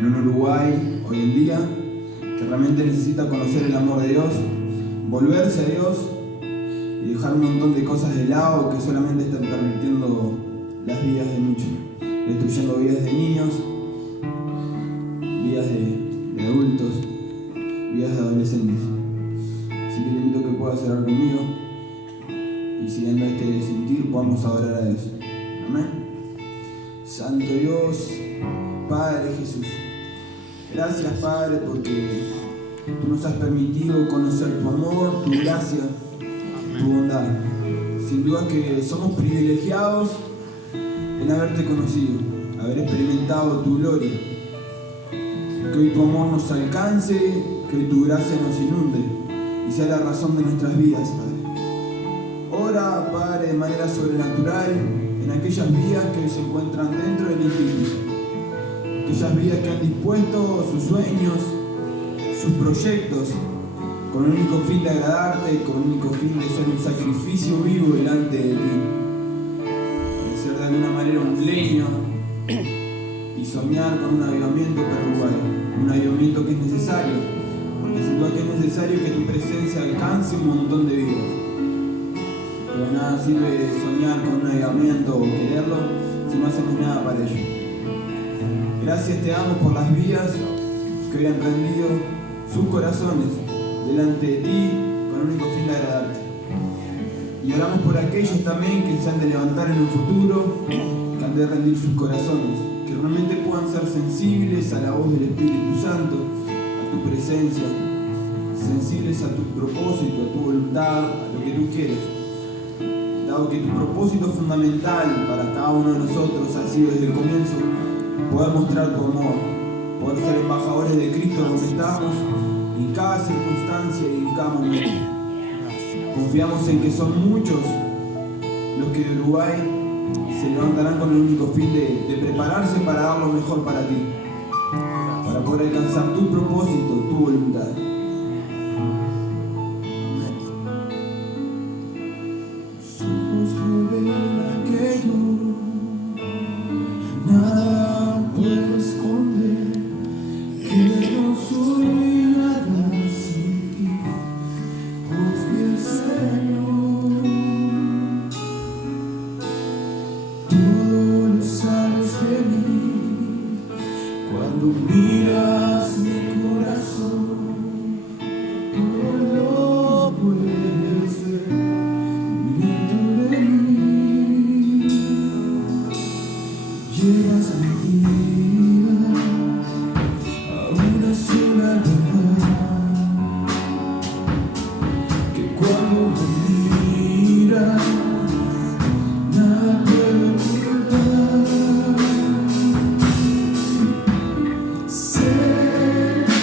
en un Uruguay hoy en día que realmente necesita conocer el amor de Dios, volverse a Dios y dejar un montón de cosas de lado que solamente están permitiendo las vidas de muchos, destruyendo vidas de niños, vidas de adultos, vidas de adolescentes. Así que te invito a que puedas orar conmigo y siguiendo este sentir podamos adorar a Dios. Amén. Santo Dios, Padre Jesús, gracias Padre porque tú nos has permitido conocer tu amor, tu gracia, tu bondad. Sin duda que somos privilegiados en haberte conocido, haber experimentado tu gloria. Que hoy tu amor nos alcance, que hoy tu gracia nos inunde y sea la razón de nuestras vidas, Padre. Ora, Padre, de manera sobrenatural en aquellas vidas que se encuentran dentro del instituto, aquellas vidas que han dispuesto sus sueños, sus proyectos, con el único fin de agradarte, con el único fin de ser un sacrificio vivo delante de ti, de ser de alguna manera un leño y soñar con un avivamiento para Uruguay, un avivamiento que es necesario, porque sin duda que es necesario que tu presencia alcance un montón de vidas. Pero nada sirve soñar con un avivamiento o quererlo si no hacemos nada para ello. Gracias te damos por las vidas que hoy han rendido sus corazones delante de ti con el único fin de agradarte. Y oramos por aquellos también que se han de levantar en el futuro, que han de rendir sus corazones, que realmente puedan ser sensibles a la voz del Espíritu Santo, a tu presencia, sensibles a tu propósito, a tu voluntad, a lo que tú quieres. Dado que tu propósito fundamental para cada uno de nosotros ha sido desde el comienzo poder mostrar tu amor, poder ser embajadores de Cristo donde estamos, en cada circunstancia y en cada momento. Confiamos en que son muchos los que de Uruguay se levantarán con el único fin de prepararse para dar lo mejor para ti, para poder alcanzar tu propósito, tu voluntad. Say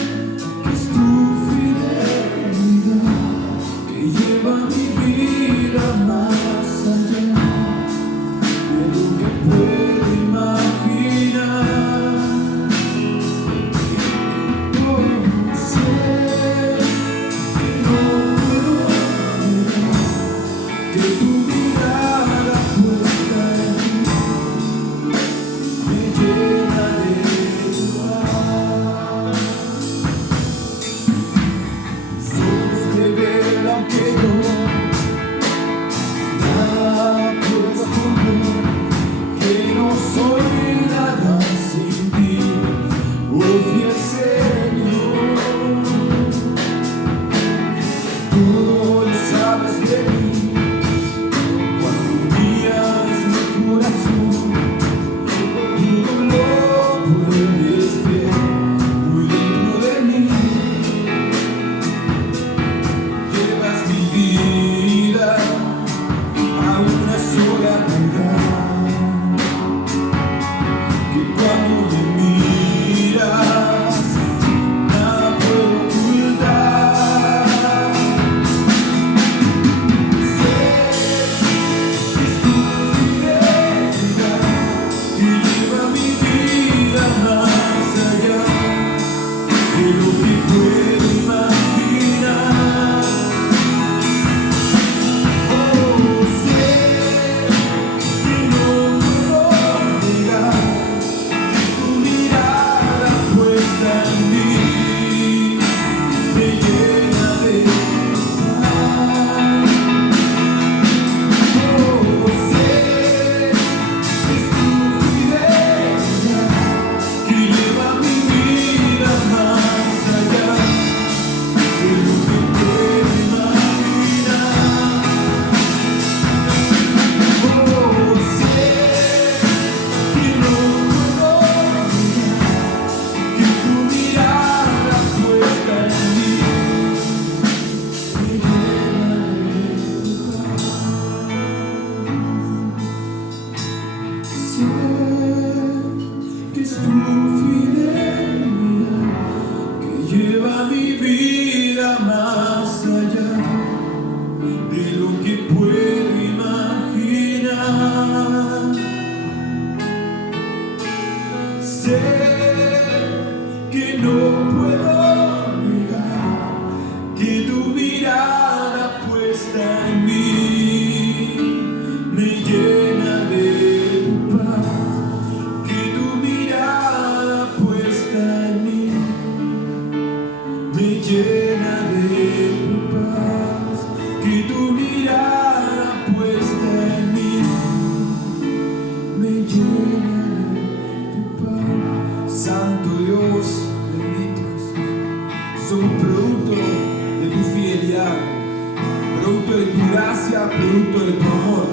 Producto de tu amor.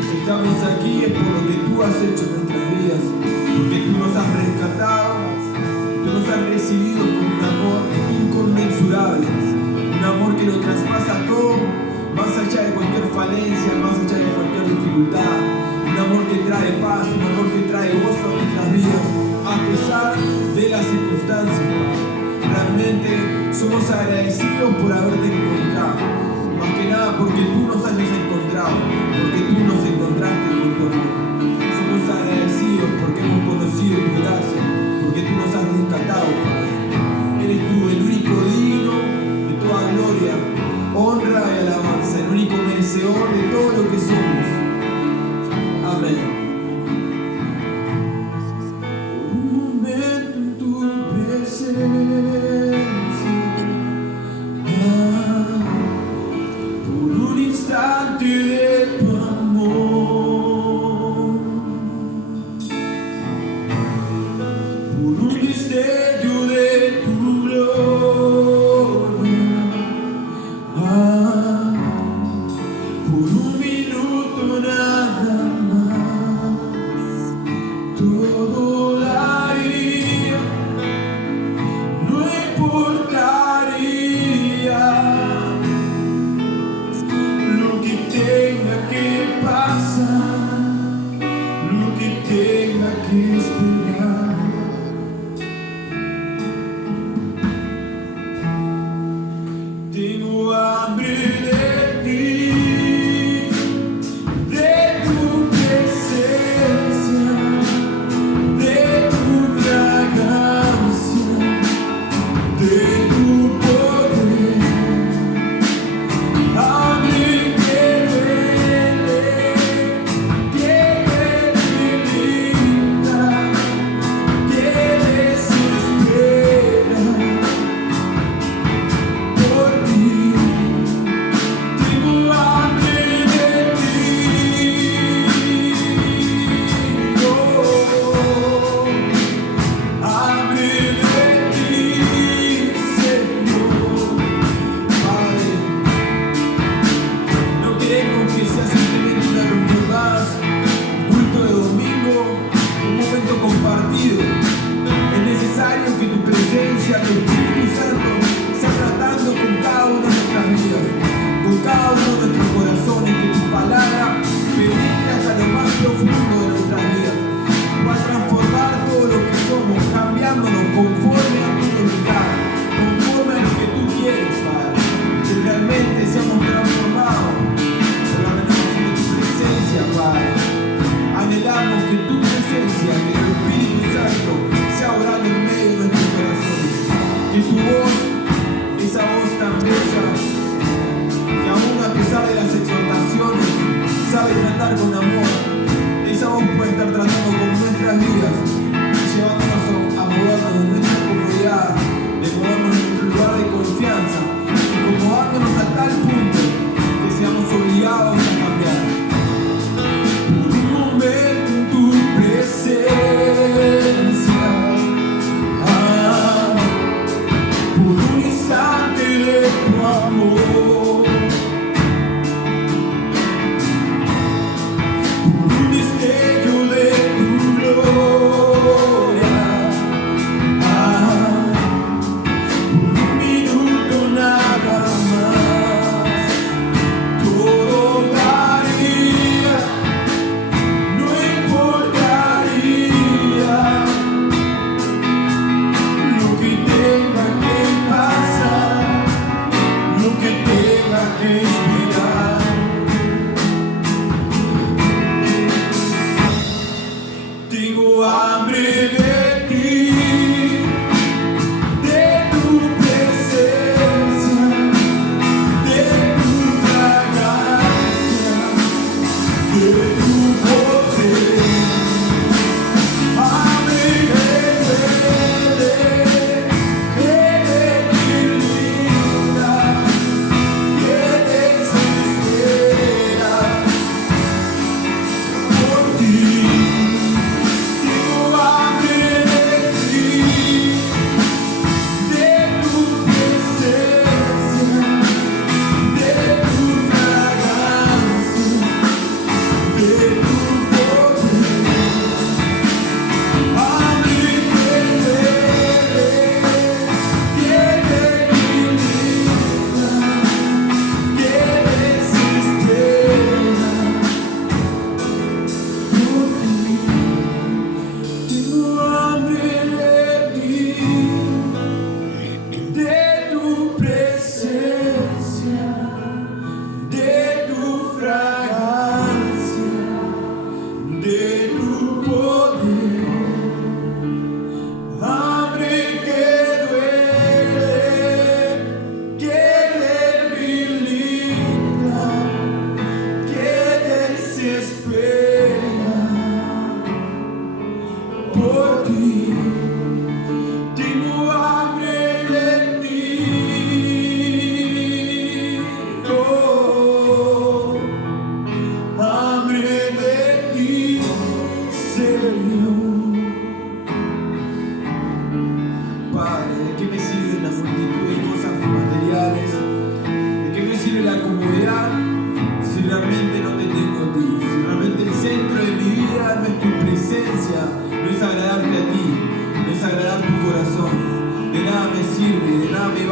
Si estamos aquí es por lo que tú has hecho en nuestras vidas, porque tú nos has rescatado, tú nos has recibido con un amor inconmensurable, un amor que lo traspasa todo, más allá de cualquier falencia, más allá de cualquier dificultad, un amor que trae paz, un amor que trae gozo a nuestras vidas, a pesar de las circunstancias. Realmente somos agradecidos por haberte encontrado. Más que nada porque tú nos hayas encontrado, porque tú nos encontraste con tu amor. Somos agradecidos porque hemos conocido tu gracia, porque tú nos has rescatado, Padre. Eres tú el único digno de toda gloria, honra y alabanza, el único merecedor de todo lo que somos. Amén. Por un momento en tu presencia, de tu amor, por un destello de tu gloria, por un minuto nada más, todo daría, no importaría tenga que pasar, lo que tenga que esperar. Tengo hambre de ti, de tu presencia, de tu fragancia, de tu poder. Que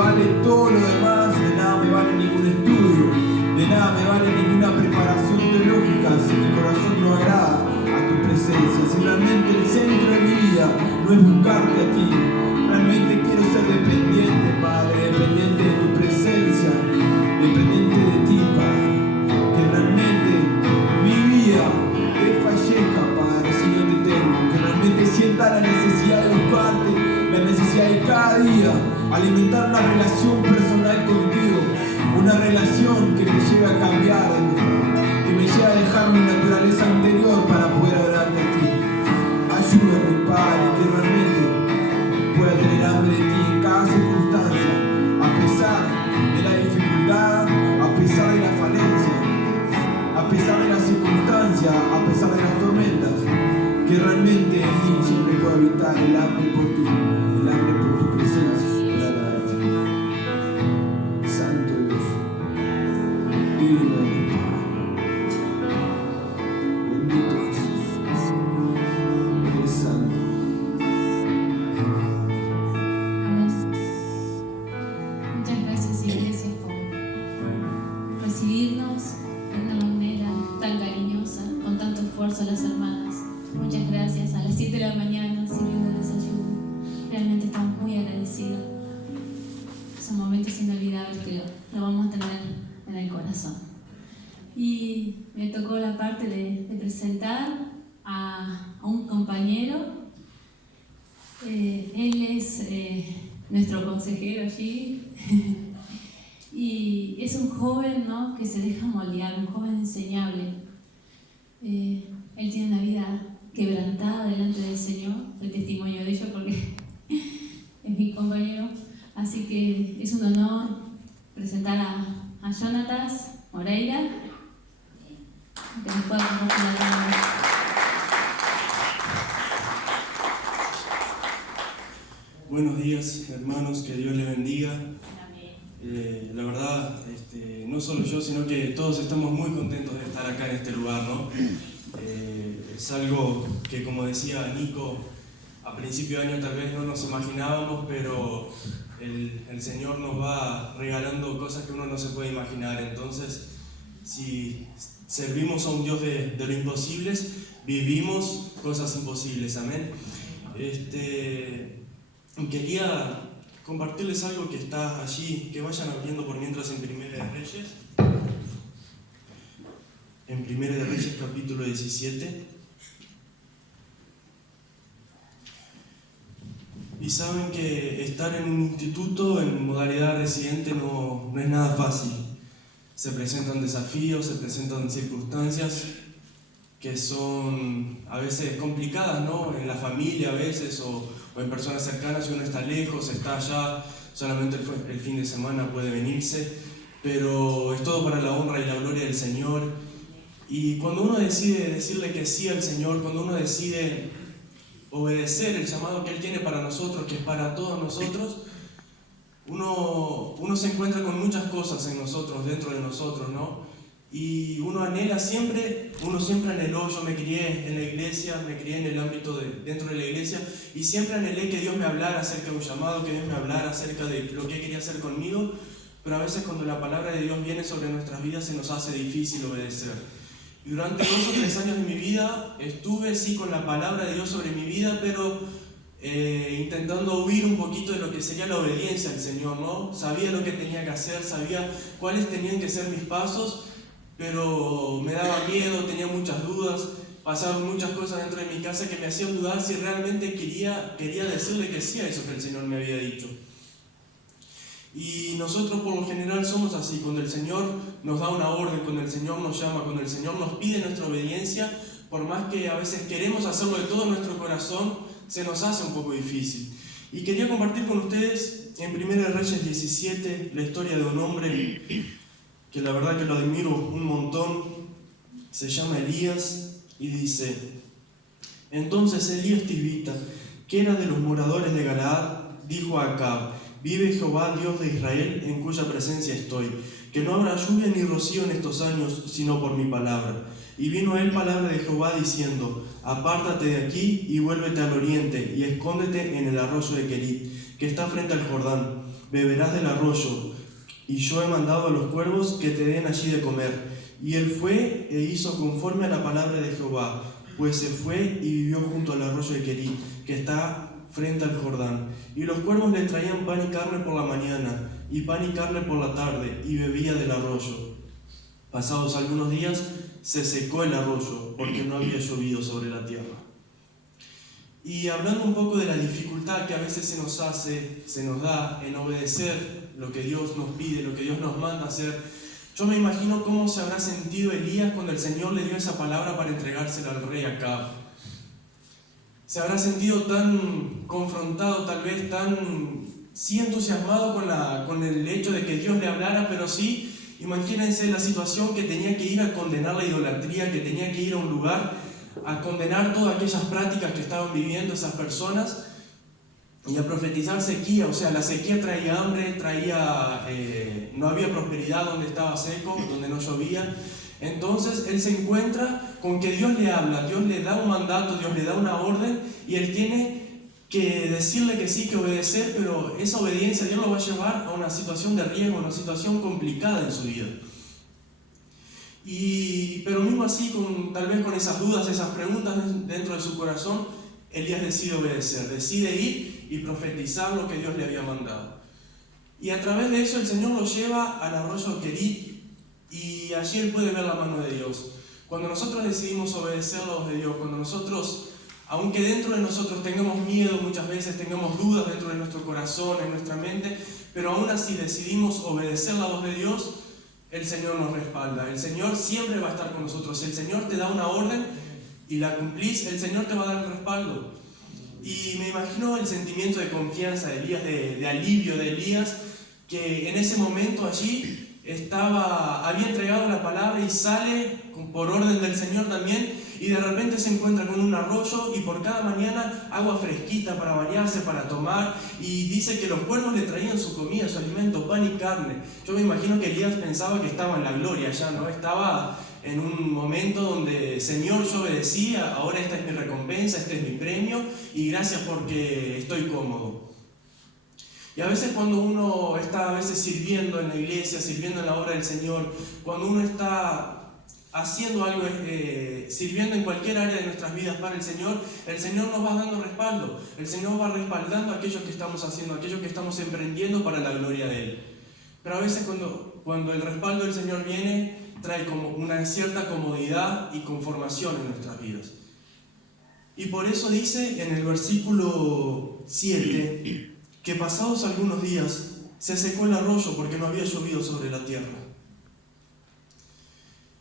vale todo lo demás, de nada me vale ningún estudio, de nada me vale ninguna preparación teológica si mi corazón no agrada a tu presencia. Si realmente el centro de mi vida no es buscarte a ti, realmente quiero ser dependiente, Padre, dependiente de tu presencia, dependiente de ti, Padre. Que realmente mi vida desfallezca, Padre, si no te tengo. Que realmente sienta la necesidad de buscarte, la necesidad de cada día alimentar una relación personal contigo, una relación que me lleve a cambiar, que me lleve a dejar mi naturaleza anterior para poder adorarte a ti. Ayúdame, Padre, que realmente pueda tener hambre de ti en cada circunstancia, a pesar de la dificultad, a pesar de la falencia, a pesar de las circunstancias, a pesar de las tormentas, que realmente en mí siempre pueda habitar el hambre por ti, el hambre por tu presencia. Santo Dios, vive en mi Padre. Bendito Jesús, eres santo. Muchas gracias, Iglesia, por recibirnos de una manera tan cariñosa, con tanto esfuerzo a las hermanas. Muchas gracias. A las 7 de la mañana sirviendo el desayuno. Realmente estamos muy agradecidos. Son momentos inolvidables que lo vamos a tener en el corazón. Y me tocó la parte de presentar a un compañero. Él es nuestro consejero allí. Y es un joven, ¿no?, que se deja moldear, un joven enseñable. Él tiene una vida quebrantada delante del Señor, el testimonio de ello porque es mi compañero. Así que es un honor presentar a Jonatas Moreira, que nos pueda compartir la palabra. Buenos días, hermanos, que Dios les bendiga. La verdad, no solo yo, sino que todos estamos muy contentos de estar acá en este lugar, ¿no? Es algo que, como decía Nico, a principio de año tal vez no nos imaginábamos, pero el Señor nos va regalando cosas que uno no se puede imaginar. Entonces, si servimos a un Dios de lo imposibles, vivimos cosas imposibles, amén. Quería compartirles algo que está allí, que vayan abriendo por mientras en Primera de Reyes. En Primera de Reyes, capítulo 17. Y saben que estar en un instituto en modalidad residente no es nada fácil. Se presentan desafíos, se presentan circunstancias que son a veces complicadas, ¿no? En la familia a veces, o en personas cercanas, si uno está lejos, está allá, solamente el fin de semana puede venirse, pero es todo para la honra y la gloria del Señor. Y cuando uno decide decirle que sí al Señor, cuando uno decide obedecer el llamado que Él tiene para nosotros, que es para todos nosotros, uno se encuentra con muchas cosas en nosotros, dentro de nosotros, ¿no? Y uno siempre anheló, yo me crié en la iglesia, me crié en el ámbito dentro de la iglesia, y siempre anhelé que Dios me hablara acerca de un llamado, que Dios me hablara acerca de lo que quería hacer conmigo, pero a veces cuando la palabra de Dios viene sobre nuestras vidas se nos hace difícil obedecer. Y durante 2 o 3 años de mi vida estuve sí con la palabra de Dios sobre mi vida, pero intentando huir un poquito de lo que sería la obediencia al Señor, ¿no? Sabía lo que tenía que hacer, sabía cuáles tenían que ser mis pasos, pero me daba miedo, tenía muchas dudas, pasaron muchas cosas dentro de mi casa que me hacían dudar si realmente quería decirle que sí a eso que el Señor me había dicho. Y nosotros por lo general somos así, cuando el Señor nos da una orden, cuando el Señor nos llama, cuando el Señor nos pide nuestra obediencia, por más que a veces queremos hacerlo de todo nuestro corazón, se nos hace un poco difícil. Y quería compartir con ustedes en 1 Reyes 17 la historia de un hombre que la verdad que lo admiro un montón, se llama Elías, y dice: entonces Elías Tisbita, que era de los moradores de Galaad, dijo a Acab: vive Jehová, Dios de Israel, en cuya presencia estoy, que no habrá lluvia ni rocío en estos años, sino por mi palabra. Y vino a él palabra de Jehová diciendo: apártate de aquí y vuélvete al oriente, y escóndete en el arroyo de Querit, que está frente al Jordán. beberás del arroyo, y yo he mandado a los cuervos que te den allí de comer. Y él fue e hizo conforme a la palabra de Jehová, pues se fue y vivió junto al arroyo de Querit, que está frente al Jordán. Y los cuervos le traían pan y carne por la mañana, y pan y carne por la tarde, y bebía del arroyo. Pasados algunos días se secó el arroyo, porque no había llovido sobre la tierra. Y hablando un poco de la dificultad que a veces se nos da en obedecer lo que Dios nos pide, lo que Dios nos manda hacer, yo me imagino cómo se habrá sentido Elías cuando el Señor le dio esa palabra para entregársela al rey Acab. Se habrá sentido tan confrontado, tal vez sí entusiasmado con el hecho de que Dios le hablara, pero sí, imagínense la situación que tenía que ir a condenar la idolatría, que tenía que ir a un lugar a condenar todas aquellas prácticas que estaban viviendo esas personas y a profetizar sequía. O sea, la sequía traía hambre, no había prosperidad donde estaba seco, donde no llovía. Entonces él se encuentra con que Dios le habla, Dios le da un mandato, Dios le da una orden y él tiene que decirle que sí, que obedecer, pero esa obediencia Dios lo va a llevar a una situación de riesgo, a una situación complicada en su vida. Pero mismo así, tal vez con esas dudas, esas preguntas dentro de su corazón, Elías decide obedecer, decide ir y profetizar lo que Dios le había mandado. Y a través de eso el Señor lo lleva al arroyo Querit y allí él puede ver la mano de Dios. Cuando nosotros decidimos obedecer la voz de Dios, cuando nosotros, aunque dentro de nosotros tengamos miedo muchas veces, tengamos dudas dentro de nuestro corazón, en nuestra mente, pero aún así decidimos obedecer la voz de Dios, el Señor nos respalda. El Señor siempre va a estar con nosotros. Si el Señor te da una orden y la cumplís, el Señor te va a dar el respaldo. Y me imagino el sentimiento de confianza de Elías, de alivio de Elías, que en ese momento allí había entregado la palabra y sale por orden del Señor también, y de repente se encuentra con un arroyo y por cada mañana agua fresquita para bañarse, para tomar, y dice que los cuervos le traían su comida, su alimento, pan y carne. Yo me imagino que Elías pensaba que estaba en la gloria ya, ¿no? Estaba en un momento donde, Señor, yo obedecía, ahora esta es mi recompensa, este es mi premio, y gracias porque estoy cómodo. Y a veces cuando uno está sirviendo en la iglesia, sirviendo en la obra del Señor, cuando uno está haciendo algo, sirviendo en cualquier área de nuestras vidas para el Señor nos va dando respaldo. El Señor va respaldando a aquellos que estamos haciendo, a aquellos que estamos emprendiendo para la gloria de Él. Pero a veces cuando el respaldo del Señor viene, trae como una cierta comodidad y conformación en nuestras vidas. Y por eso dice en el versículo 7 que pasados algunos días se secó el arroyo porque no había llovido sobre la tierra.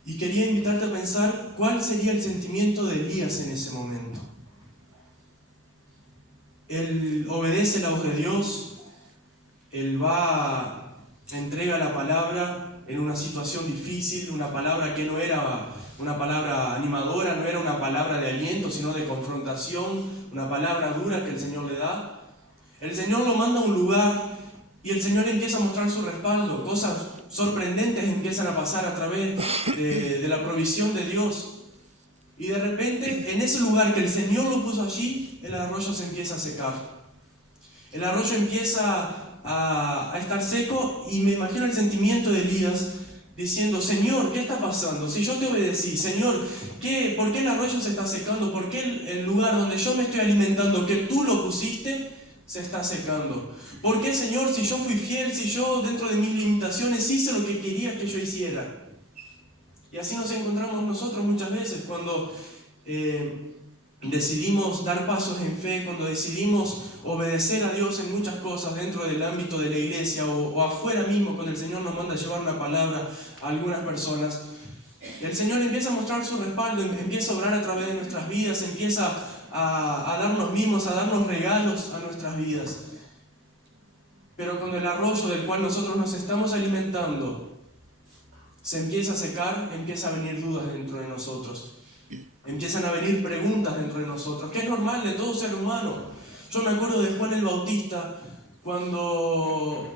Y quería invitarte a pensar cuál sería el sentimiento de Elías en ese momento. Él obedece la voz de Dios, él entrega la palabra en una situación difícil, una palabra que no era una palabra animadora, no era una palabra de aliento, sino de confrontación, una palabra dura que el Señor le da. El Señor lo manda a un lugar y el Señor empieza a mostrar su respaldo. Cosas sorprendentes empiezan a pasar a través de la provisión de Dios. Y de repente, en ese lugar que el Señor lo puso allí, el arroyo se empieza a secar. El arroyo empieza a estar seco y me imagino el sentimiento de Elías diciendo: Señor, ¿qué está pasando? Si yo te obedecí, Señor, ¿por qué el arroyo se está secando? ¿Por qué el lugar donde yo me estoy alimentando, que tú lo pusiste, se está secando? ¿Por qué, Señor, si yo fui fiel, si yo dentro de mis limitaciones hice lo que querías que yo hiciera? Y así nos encontramos nosotros muchas veces cuando decidimos dar pasos en fe, cuando decidimos obedecer a Dios en muchas cosas dentro del ámbito de la iglesia o afuera mismo, cuando el Señor nos manda a llevar una palabra a algunas personas. El Señor empieza a mostrar su respaldo, empieza a obrar a través de nuestras vidas, empieza a darnos mimos, a darnos regalos a nuestras vidas. Pero cuando el arroyo del cual nosotros nos estamos alimentando se empieza a secar, empieza a venir dudas dentro de nosotros. Empiezan a venir preguntas dentro de nosotros, que es normal de todo ser humano. Yo me acuerdo de Juan el Bautista, cuando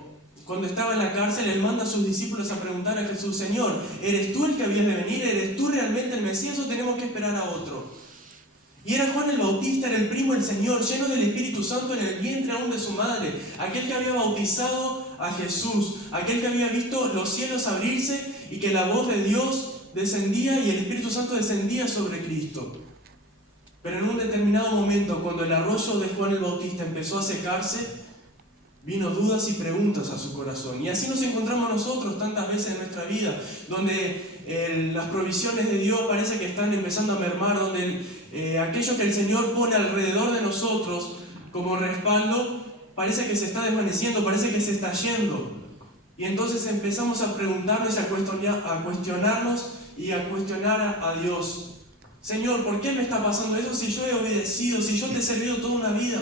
estaba en la cárcel, él manda a sus discípulos a preguntar a Jesús: Señor, ¿eres tú el que habías de venir? ¿Eres tú realmente el Mesías o tenemos que esperar a otro? Y era Juan el Bautista, era el primo del Señor, lleno del Espíritu Santo en el vientre aún de su madre, aquel que había bautizado a Jesús, aquel que había visto los cielos abrirse y que la voz de Dios descendía y el Espíritu Santo descendía sobre Cristo. Pero en un determinado momento, cuando el arroyo de Juan el Bautista empezó a secarse, vino dudas y preguntas a su corazón. Y así nos encontramos nosotros tantas veces en nuestra vida, donde las provisiones de Dios parece que están empezando a mermar, donde aquello que el Señor pone alrededor de nosotros como respaldo, parece que se está desvaneciendo, parece que se está yendo. Y entonces empezamos a preguntarnos y a cuestionarnos y a cuestionar a Dios. Señor, ¿por qué me está pasando eso si yo he obedecido, si yo te he servido toda una vida?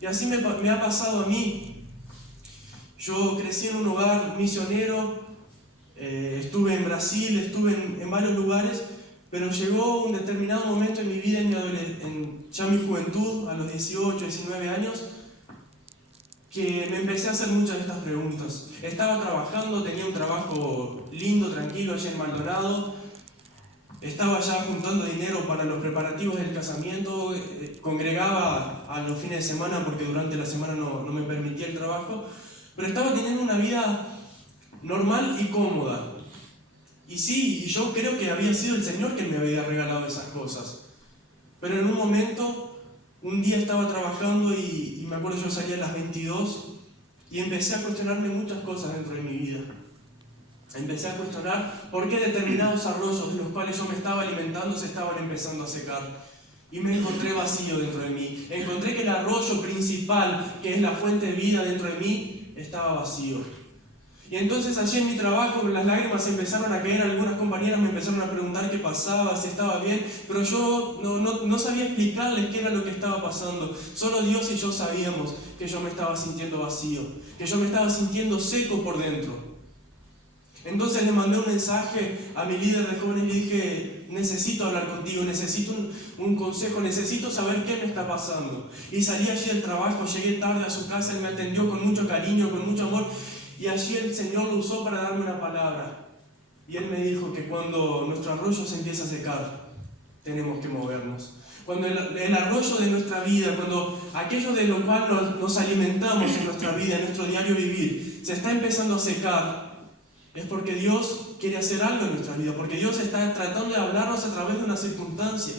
Y así me ha pasado a mí. Yo crecí en un hogar misionero, estuve en Brasil, estuve en varios lugares, pero llegó un determinado momento en mi vida, ya mi juventud, a los 18, 19 años, que me empecé a hacer muchas de estas preguntas. Estaba trabajando, tenía un trabajo lindo, tranquilo, allí en Maldonado. Estaba ya juntando dinero para los preparativos del casamiento, congregaba a los fines de semana porque durante la semana no me permitía el trabajo, pero estaba teniendo una vida normal y cómoda. Y sí, yo creo que había sido el Señor que me había regalado esas cosas. Pero en un momento, un día estaba trabajando y me acuerdo yo salía a las 22 y empecé a cuestionarme muchas cosas dentro de mi vida. Empecé a cuestionar por qué determinados arroyos de los cuales yo me estaba alimentando se estaban empezando a secar. Y me encontré vacío dentro de mí. Encontré que el arroyo principal, que es la fuente de vida dentro de mí, estaba vacío. Y entonces allí en mi trabajo las lágrimas empezaron a caer. Algunas compañeras me empezaron a preguntar qué pasaba, si estaba bien, pero yo no sabía explicarles qué era lo que estaba pasando. Solo Dios y yo sabíamos que yo me estaba sintiendo vacío, que yo me estaba sintiendo seco por dentro. Entonces le mandé un mensaje a mi líder de jóvenes y le dije: necesito hablar contigo, necesito un consejo, necesito saber qué me está pasando. Y salí allí del trabajo, llegué tarde a su casa, él me atendió con mucho cariño, con mucho amor, y allí el Señor lo usó para darme una palabra. Y él me dijo que cuando nuestro arroyo se empieza a secar, tenemos que movernos. Cuando el arroyo de nuestra vida, cuando aquello de lo cual nos alimentamos en nuestra vida, en nuestro diario vivir, se está empezando a secar, es porque Dios quiere hacer algo en nuestra vida, porque Dios está tratando de hablarnos a través de una circunstancia.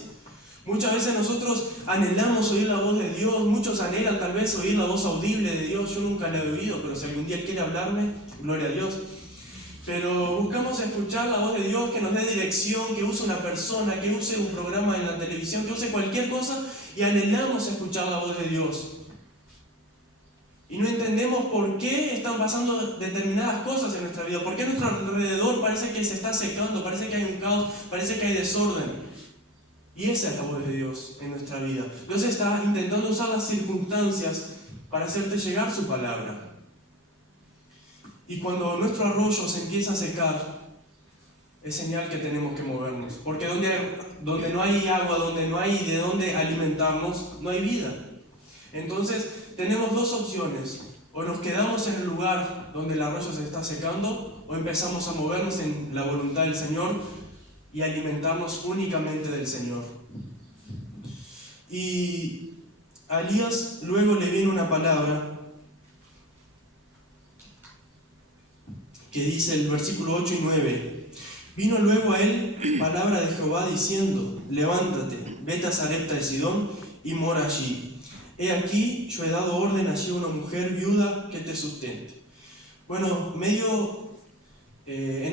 Muchas veces nosotros anhelamos oír la voz de Dios, muchos anhelan tal vez oír la voz audible de Dios. Yo nunca la he oído, pero si algún día quiere hablarme, gloria a Dios. Pero buscamos escuchar la voz de Dios, que nos dé dirección, que use una persona, que use un programa en la televisión, que use cualquier cosa, y anhelamos escuchar la voz de Dios. Y no entendemos por qué están pasando determinadas cosas en nuestra vida, por qué a nuestro alrededor parece que se está secando, parece que hay un caos, parece que hay desorden. Y esa es la voz de Dios en nuestra vida. Dios está intentando usar las circunstancias para hacerte llegar su palabra. Y cuando nuestro arroyo se empieza a secar, es señal que tenemos que movernos. Porque donde no hay agua, donde no hay de dónde alimentarnos, no hay vida. Entonces tenemos dos opciones: o nos quedamos en el lugar donde el arroyo se está secando, o empezamos a movernos en la voluntad del Señor y alimentarnos únicamente del Señor. Y a Elías luego le viene una palabra que dice el versículo 8 y 9: vino luego a él palabra de Jehová diciendo: levántate, vete a Sarepta de Sidón y mora allí. He aquí, yo he dado orden allí a una mujer viuda que te sustente. Bueno, en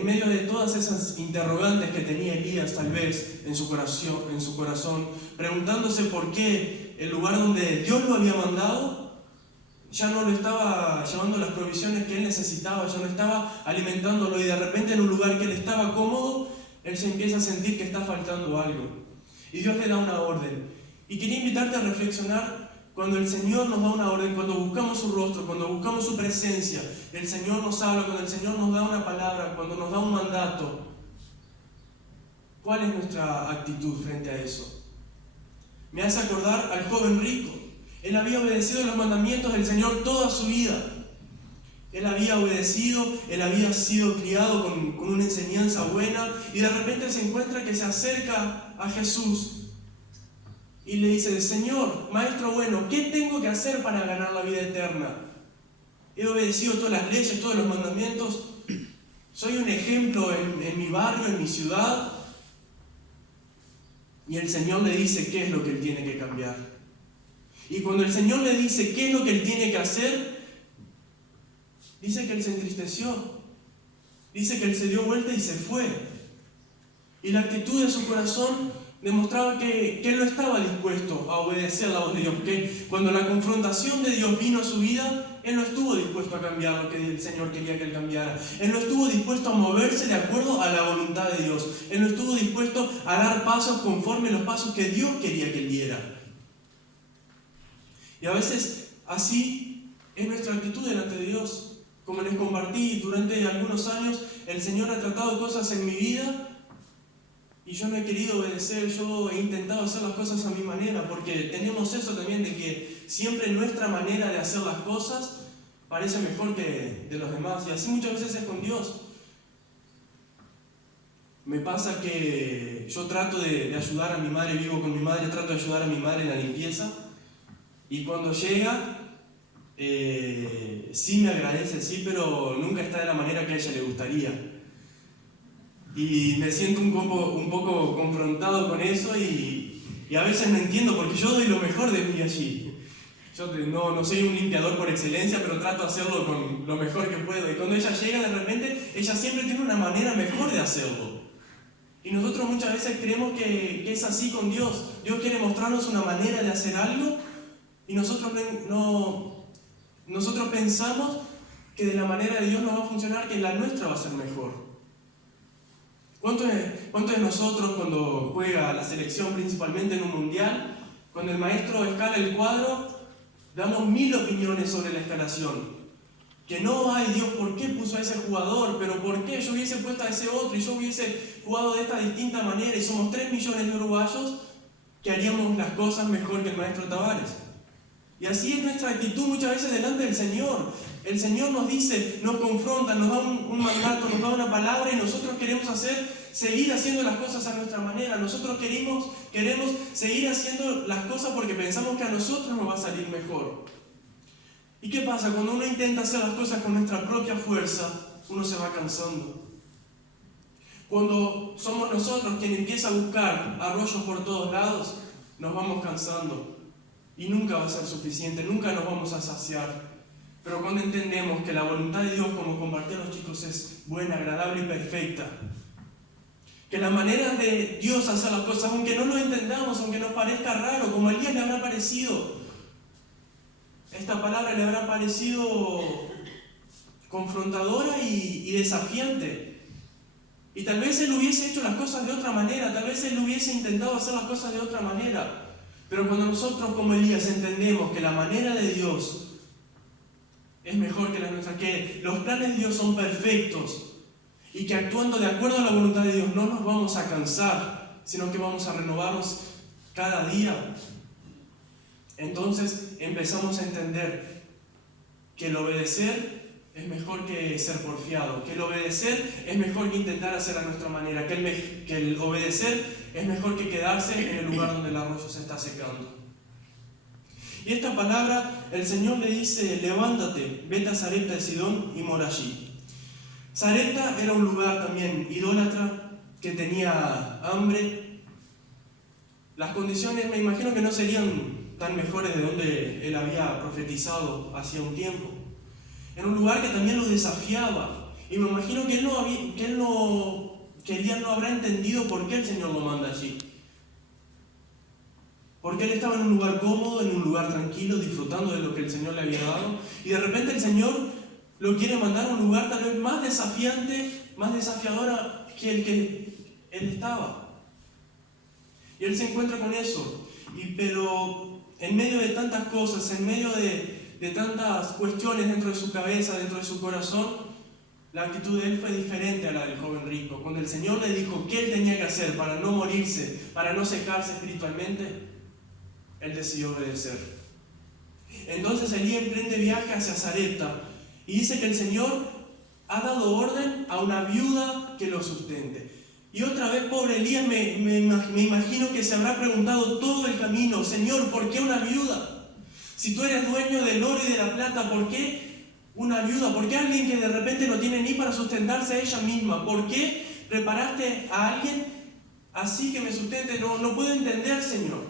medio de todas esas interrogantes que tenía Elías tal vez en su corazón, preguntándose por qué el lugar donde Dios lo había mandado ya no lo estaba llevando las provisiones que él necesitaba, ya no estaba alimentándolo, y de repente en un lugar que él estaba cómodo, él se empieza a sentir que está faltando algo. Y Dios le da una orden. Y quería invitarte a reflexionar. Cuando el Señor nos da una orden, cuando buscamos su rostro, cuando buscamos su presencia, el Señor nos habla, cuando el Señor nos da una palabra, cuando nos da un mandato, ¿cuál es nuestra actitud frente a eso? Me hace acordar al joven rico. Él había obedecido los mandamientos del Señor toda su vida. Él había obedecido, él había sido criado con una enseñanza buena, y de repente se encuentra que se acerca a Jesús y le dice: Señor, maestro bueno, ¿qué tengo que hacer para ganar la vida eterna? He obedecido todas las leyes, todos los mandamientos, soy un ejemplo en mi barrio, en mi ciudad. Y el Señor le dice qué es lo que él tiene que cambiar. Y cuando el Señor le dice qué es lo que él tiene que hacer, dice que él se entristeció. Dice que él se dio vuelta y se fue. Y la actitud de su corazón demostraba que él no estaba dispuesto a obedecer la voz de Dios. Que cuando la confrontación de Dios vino a su vida, él no estuvo dispuesto a cambiar lo que el Señor quería que él cambiara. Él no estuvo dispuesto a moverse de acuerdo a la voluntad de Dios. Él no estuvo dispuesto a dar pasos conforme a los pasos que Dios quería que él diera. Y a veces así es nuestra actitud delante de Dios. Como les compartí, durante algunos años el Señor ha tratado cosas en mi vida y yo no he querido obedecer. Yo he intentado hacer las cosas a mi manera, porque tenemos eso también de que siempre nuestra manera de hacer las cosas parece mejor que de los demás, y así muchas veces es con Dios. Me pasa que yo trato de ayudar a mi madre, vivo con mi madre, trato de ayudar a mi madre en la limpieza, y cuando llega sí me agradece, sí, pero nunca está de la manera que a ella le gustaría. Y me siento un poco confrontado con eso, y a veces no entiendo, porque yo doy lo mejor de mí allí. Yo no soy un limpiador por excelencia, pero trato de hacerlo con lo mejor que puedo. Y cuando ella llega, de repente, ella siempre tiene una manera mejor de hacerlo. Y nosotros muchas veces creemos que es así con Dios. Dios quiere mostrarnos una manera de hacer algo, y nosotros pensamos que de la manera de Dios no va a funcionar, que la nuestra va a ser mejor. ¿Cuántos de nosotros, cuando juega la selección, principalmente en un mundial, cuando el maestro escala el cuadro, damos 1000 opiniones sobre la escalación? Que no, ay Dios, ¿por qué puso a ese jugador? ¿Pero por qué? Yo hubiese puesto a ese otro y yo hubiese jugado de esta distinta manera, y somos 3 millones de uruguayos que haríamos las cosas mejor que el maestro Tavares. Y así es nuestra actitud muchas veces delante del Señor. El Señor nos dice, nos confronta, nos da un mandato, nos da una palabra, y nosotros queremos seguir haciendo las cosas a nuestra manera. Nosotros queremos seguir haciendo las cosas porque pensamos que a nosotros nos va a salir mejor. ¿Y qué pasa? Cuando uno intenta hacer las cosas con nuestra propia fuerza, uno se va cansando. Cuando somos nosotros quien empieza a buscar arroyos por todos lados, nos vamos cansando. Y nunca va a ser suficiente, nunca nos vamos a saciar. Pero cuando entendemos que la voluntad de Dios, como compartieron los chicos, es buena, agradable y perfecta, que la manera de Dios hacer las cosas, aunque no lo entendamos, aunque nos parezca raro, como a Elías le habrá parecido, esta palabra le habrá parecido confrontadora y desafiante. Y tal vez él hubiese hecho las cosas de otra manera, tal vez él hubiese intentado hacer las cosas de otra manera. Pero cuando nosotros, como Elías, entendemos que la manera de Dios es mejor que la nuestra, que los planes de Dios son perfectos, y que actuando de acuerdo a la voluntad de Dios no nos vamos a cansar, sino que vamos a renovarnos cada día, entonces empezamos a entender que el obedecer es mejor que ser porfiado, que el obedecer es mejor que intentar hacer a nuestra manera, que el obedecer es mejor que quedarse en el lugar donde el arroyo se está secando. Y esta palabra, el Señor le dice, levántate, vete a Sarepta de Sidón y mora allí. Sarepta era un lugar también idólatra, que tenía hambre. Las condiciones, me imagino que no serían tan mejores de donde él había profetizado hacía un tiempo. Era un lugar que también lo desafiaba. Y me imagino que Elías no habrá entendido por qué el Señor lo manda allí. Porque él estaba en un lugar cómodo, en un lugar tranquilo, disfrutando de lo que el Señor le había dado. Y de repente el Señor lo quiere mandar a un lugar tal vez más desafiante, más desafiadora que el que él estaba. Y él se encuentra con eso. Pero en medio de tantas cosas, en medio de tantas cuestiones dentro de su cabeza, dentro de su corazón, la actitud de él fue diferente a la del joven rico. Cuando el Señor le dijo qué él tenía que hacer para no morirse, para no secarse espiritualmente, él decidió obedecer. Entonces Elías emprende viaje hacia Sarepta y dice que el Señor ha dado orden a una viuda que lo sustente. Y otra vez, pobre Elías, me imagino que se habrá preguntado todo el camino: Señor, ¿por qué una viuda? Si tú eres dueño del oro y de la plata, ¿por qué una viuda? ¿Por qué alguien que de repente no tiene ni para sustentarse a ella misma? ¿Por qué preparaste a alguien así que me sustente? No puedo entender, Señor.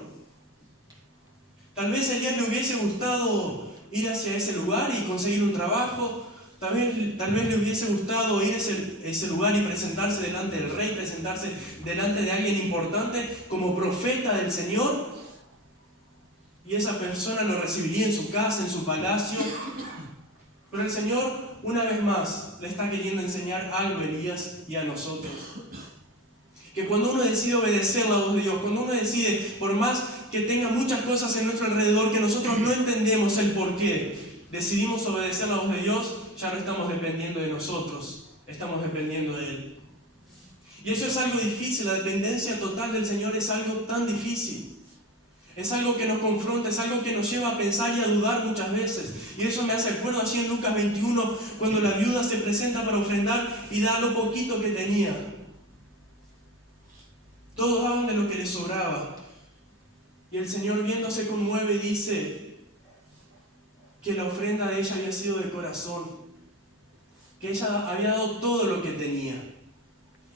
Tal vez a Elías le hubiese gustado ir hacia ese lugar y conseguir un trabajo. Tal vez le hubiese gustado ir a ese lugar y presentarse delante del rey, presentarse delante de alguien importante como profeta del Señor. Y esa persona lo recibiría en su casa, en su palacio. Pero el Señor, una vez más, le está queriendo enseñar algo a Elías y a nosotros. Que cuando uno decide obedecer la voz de Dios, cuando uno decide, por más que tenga muchas cosas en nuestro alrededor que nosotros no entendemos el porqué, decidimos obedecer la voz de Dios, ya no estamos dependiendo de nosotros, estamos dependiendo de Él. Y eso es algo difícil, la dependencia total del Señor es algo tan difícil. Es algo que nos confronta, es algo que nos lleva a pensar y a dudar muchas veces. Y eso me hace acuerdo allí en Lucas 21, cuando la viuda se presenta para ofrendar y da lo poquito que tenía. Todos daban de lo que les sobraba. Y el Señor, viendo, se conmueve y dice que la ofrenda de ella había sido de corazón, que ella había dado todo lo que tenía.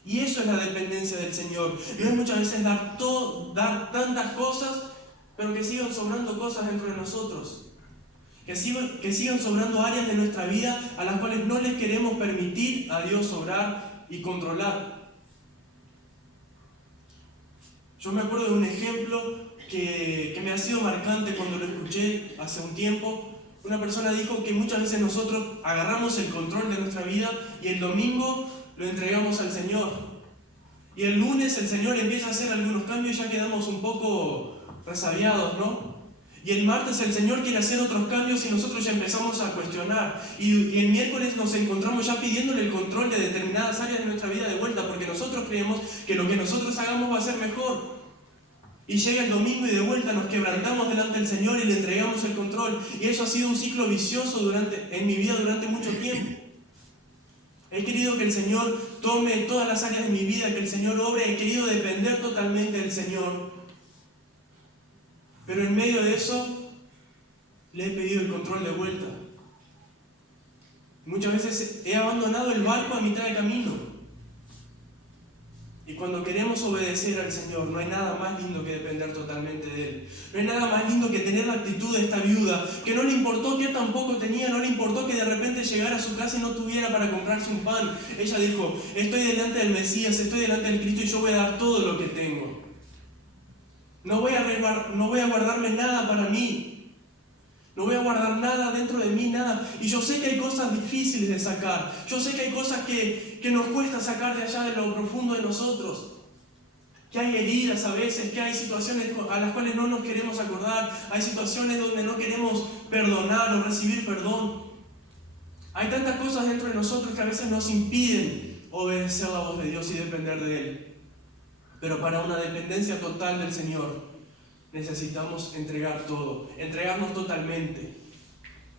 Y eso es la dependencia del Señor. No es muchas veces dar tantas cosas, pero que sigan sobrando cosas dentro de nosotros. Que sigan sobrando áreas de nuestra vida a las cuales no les queremos permitir a Dios obrar y controlar. Yo me acuerdo de un ejemplo que me ha sido marcante cuando lo escuché hace un tiempo. Una persona dijo que muchas veces nosotros agarramos el control de nuestra vida y el domingo lo entregamos al Señor. Y el lunes el Señor empieza a hacer algunos cambios y ya quedamos un poco resabiados, ¿no? Y el martes el Señor quiere hacer otros cambios y nosotros ya empezamos a cuestionar. Y el miércoles nos encontramos ya pidiéndole el control de determinadas áreas de nuestra vida de vuelta, porque nosotros creemos que lo que nosotros hagamos va a ser mejor. Y llega el domingo y de vuelta nos quebrantamos delante del Señor y le entregamos el control. Y eso ha sido un ciclo vicioso en mi vida durante mucho tiempo. He querido que el Señor tome todas las áreas de mi vida, que el Señor obre. He querido depender totalmente del Señor. Pero en medio de eso, le he pedido el control de vuelta. Muchas veces he abandonado el barco a mitad de camino. Y cuando queremos obedecer al Señor, no hay nada más lindo que depender totalmente de Él. No hay nada más lindo que tener la actitud de esta viuda, que no le importó que tampoco tenía, no le importó que de repente llegara a su casa y no tuviera para comprarse un pan. Ella dijo: estoy delante del Mesías, estoy delante del Cristo y yo voy a dar todo lo que tengo. No voy a guardarme nada para mí. No voy a guardar nada dentro de mí, nada. Y yo sé que hay cosas difíciles de sacar. Yo sé que hay cosas que nos cuesta sacar de allá de lo profundo de nosotros. Que hay heridas a veces, que hay situaciones a las cuales no nos queremos acordar. Hay situaciones donde no queremos perdonar o recibir perdón. Hay tantas cosas dentro de nosotros que a veces nos impiden obedecer la voz de Dios y depender de Él. Pero para una dependencia total del Señor, necesitamos entregar todo, entregarnos totalmente.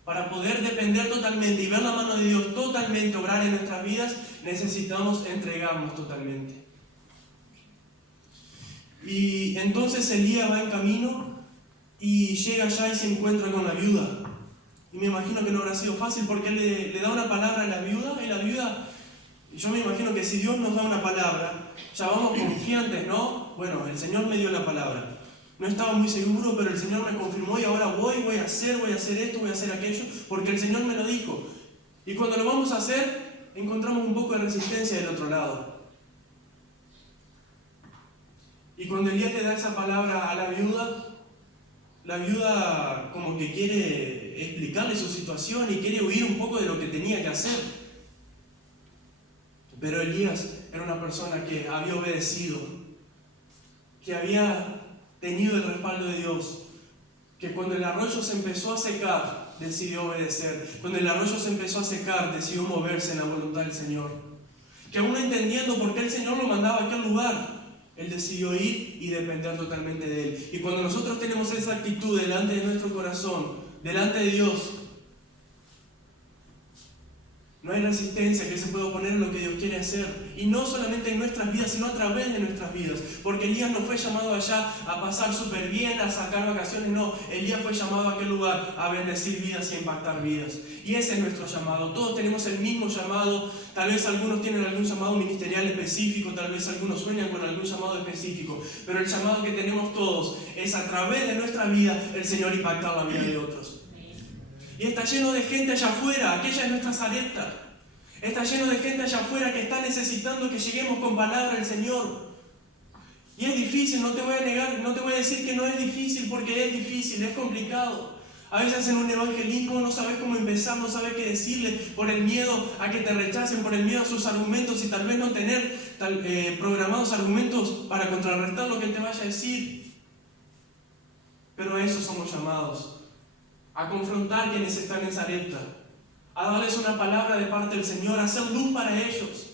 Para poder depender totalmente y ver la mano de Dios totalmente obrar en nuestras vidas, necesitamos entregarnos totalmente. Y entonces Elías va en camino y llega allá y se encuentra con la viuda. Y me imagino que no habrá sido fácil porque él le da una palabra a la viuda, y la viuda, yo me imagino que si Dios nos da una palabra, ya vamos confiantes, ¿no? Bueno, el Señor me dio la palabra. No estaba muy seguro, pero el Señor me confirmó y ahora voy a hacer esto, voy a hacer aquello, porque el Señor me lo dijo. Y cuando lo vamos a hacer, encontramos un poco de resistencia del otro lado. Y cuando Elías le da esa palabra a la viuda como que quiere explicarle su situación y quiere huir un poco de lo que tenía que hacer. Pero Elías era una persona que había obedecido, que había tenido el respaldo de Dios, que cuando el arroyo se empezó a secar, decidió obedecer. Cuando el arroyo se empezó a secar, decidió moverse en la voluntad del Señor. Que aún no entendiendo por qué el Señor lo mandaba a aquel lugar, él decidió ir y depender totalmente de Él. Y cuando nosotros tenemos esa actitud delante de nuestro corazón, delante de Dios, No hay resistencia que se pueda oponer en lo que Dios quiere hacer. Y no solamente en nuestras vidas, sino a través de nuestras vidas. Porque Elías no fue llamado allá a pasar súper bien, a sacar vacaciones. No, Elías fue llamado a aquel lugar a bendecir vidas y a impactar vidas. Y ese es nuestro llamado. Todos tenemos el mismo llamado. Tal vez algunos tienen algún llamado ministerial específico. Tal vez algunos sueñan con algún llamado específico. Pero el llamado que tenemos todos es a través de nuestra vida el Señor impactar la vida de otros. Y está lleno de gente allá afuera, aquella es nuestra Sarepta. Está lleno de gente allá afuera que está necesitando que lleguemos con palabra al Señor. Y es difícil, no te voy a negar, no te voy a decir que no es difícil, porque es difícil, es complicado. A veces en un evangelismo no sabes cómo empezar, no sabes qué decirle, por el miedo a que te rechacen, por el miedo a sus argumentos y tal vez no tener programados argumentos para contrarrestar lo que él te vaya a decir. Pero a eso somos llamados. A confrontar quienes están en Sarepta, a darles una palabra de parte del Señor, a hacer luz para ellos.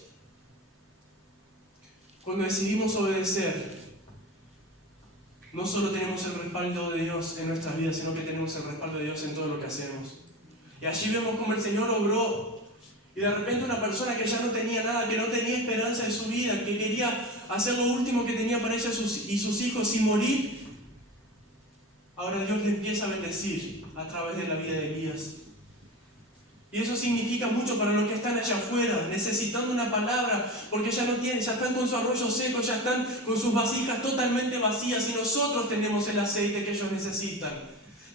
Cuando decidimos obedecer, no solo tenemos el respaldo de Dios en nuestras vidas, sino que tenemos el respaldo de Dios en todo lo que hacemos. Y allí vemos como el Señor obró, y de repente una persona que ya no tenía nada, que no tenía esperanza en su vida, que quería hacer lo último que tenía para ella y sus hijos sin morir, ahora Dios le empieza a bendecir a través de la vida de Elías. Y eso significa mucho para los que están allá afuera, necesitando una palabra, porque ya no tienen, ya están con su arroyo seco, ya están con sus vasijas totalmente vacías, y nosotros tenemos el aceite que ellos necesitan.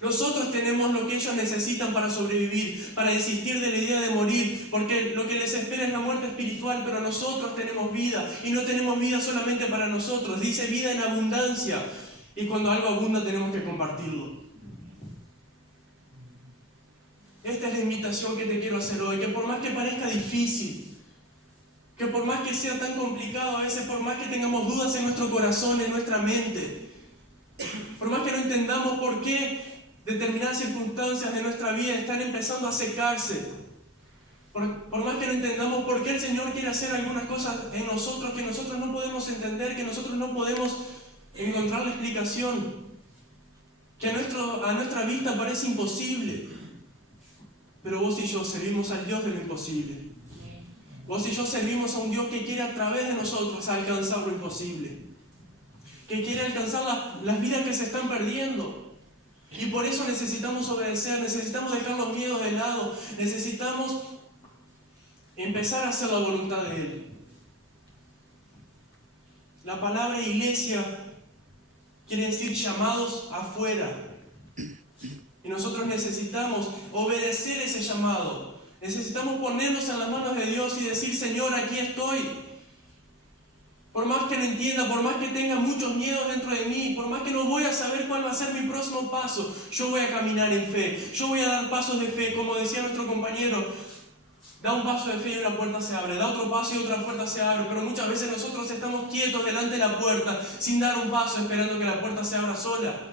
Nosotros tenemos lo que ellos necesitan para sobrevivir, para desistir de la idea de morir, porque lo que les espera es la muerte espiritual, pero nosotros tenemos vida, y no tenemos vida solamente para nosotros, dice vida en abundancia. Y cuando algo abunda tenemos que compartirlo. Esta es la invitación que te quiero hacer hoy, que por más que parezca difícil, que por más que sea tan complicado a veces, por más que tengamos dudas en nuestro corazón, en nuestra mente, por más que no entendamos por qué determinadas circunstancias de nuestra vida están empezando a secarse, por más que no entendamos por qué el Señor quiere hacer algunas cosas en nosotros que nosotros no podemos entender, que nosotros no podemos encontrar la explicación, que a nuestra vista parece imposible, pero vos y yo servimos al Dios de lo imposible. Vos y yo servimos a un Dios que quiere a través de nosotros alcanzar lo imposible, que quiere alcanzar las vidas que se están perdiendo. Y por eso necesitamos obedecer, necesitamos dejar los miedos de lado, necesitamos empezar a hacer la voluntad de Él. La palabra iglesia quiere decir llamados afuera. Y nosotros necesitamos obedecer ese llamado. Necesitamos ponernos en las manos de Dios y decir: Señor, aquí estoy. Por más que no entienda, por más que tenga muchos miedos dentro de mí, por más que no voy a saber cuál va a ser mi próximo paso, yo voy a caminar en fe. Yo voy a dar pasos de fe, como decía nuestro compañero. Da un paso de fe y una puerta se abre, da otro paso y otra puerta se abre, pero muchas veces nosotros estamos quietos delante de la puerta, sin dar un paso, esperando que la puerta se abra sola.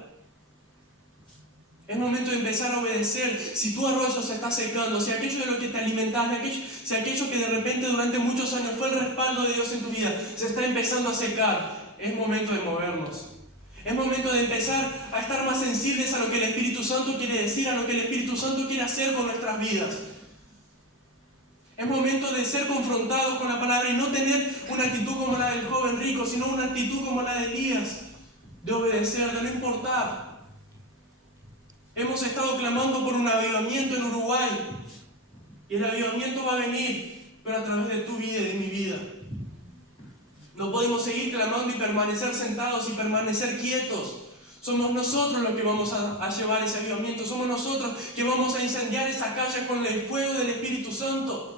Es momento de empezar a obedecer. Si tu arroyo se está secando, si aquello de lo que te alimentas, si aquello que de repente durante muchos años fue el respaldo de Dios en tu vida, se está empezando a secar, es momento de movernos. Es momento de empezar a estar más sensibles a lo que el Espíritu Santo quiere decir, a lo que el Espíritu Santo quiere hacer con nuestras vidas. Es momento de ser confrontados con la palabra y no tener una actitud como la del joven rico, sino una actitud como la de Elías, de obedecer, de no importar. Hemos estado clamando por un avivamiento en Uruguay, y el avivamiento va a venir, pero a través de tu vida y de mi vida. No podemos seguir clamando y permanecer sentados y permanecer quietos. Somos nosotros los que vamos a llevar ese avivamiento. Somos nosotros que vamos a incendiar esa calle con el fuego del Espíritu Santo.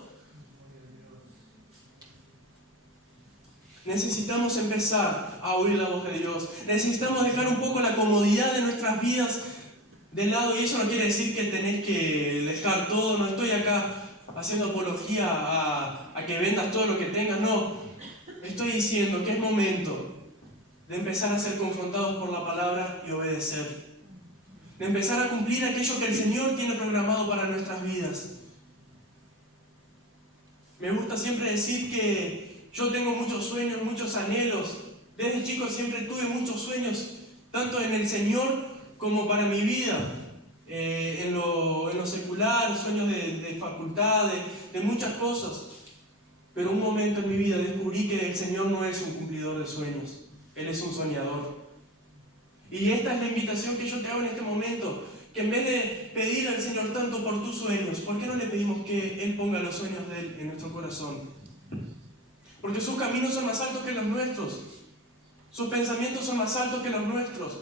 Necesitamos empezar a oír la voz de Dios. Necesitamos dejar un poco la comodidad de nuestras vidas de lado, y eso no quiere decir que tenés que dejar todo. No estoy acá haciendo apología a que vendas todo lo que tengas, no. Estoy diciendo que es momento de empezar a ser confrontados por la palabra y obedecer. De empezar a cumplir aquello que el Señor tiene programado para nuestras vidas. Me gusta siempre decir que yo tengo muchos sueños, muchos anhelos. Desde chico siempre tuve muchos sueños, tanto en el Señor como para mi vida, en lo secular, laboral, sueños de facultad, de muchas cosas. Pero un momento en mi vida descubrí que el Señor no es un cumplidor de sueños, Él es un soñador. Y esta es la invitación que yo te hago en este momento, que en vez de pedir al Señor tanto por tus sueños, ¿por qué no le pedimos que Él ponga los sueños de Él en nuestro corazón? Porque sus caminos son más altos que los nuestros, sus pensamientos son más altos que los nuestros.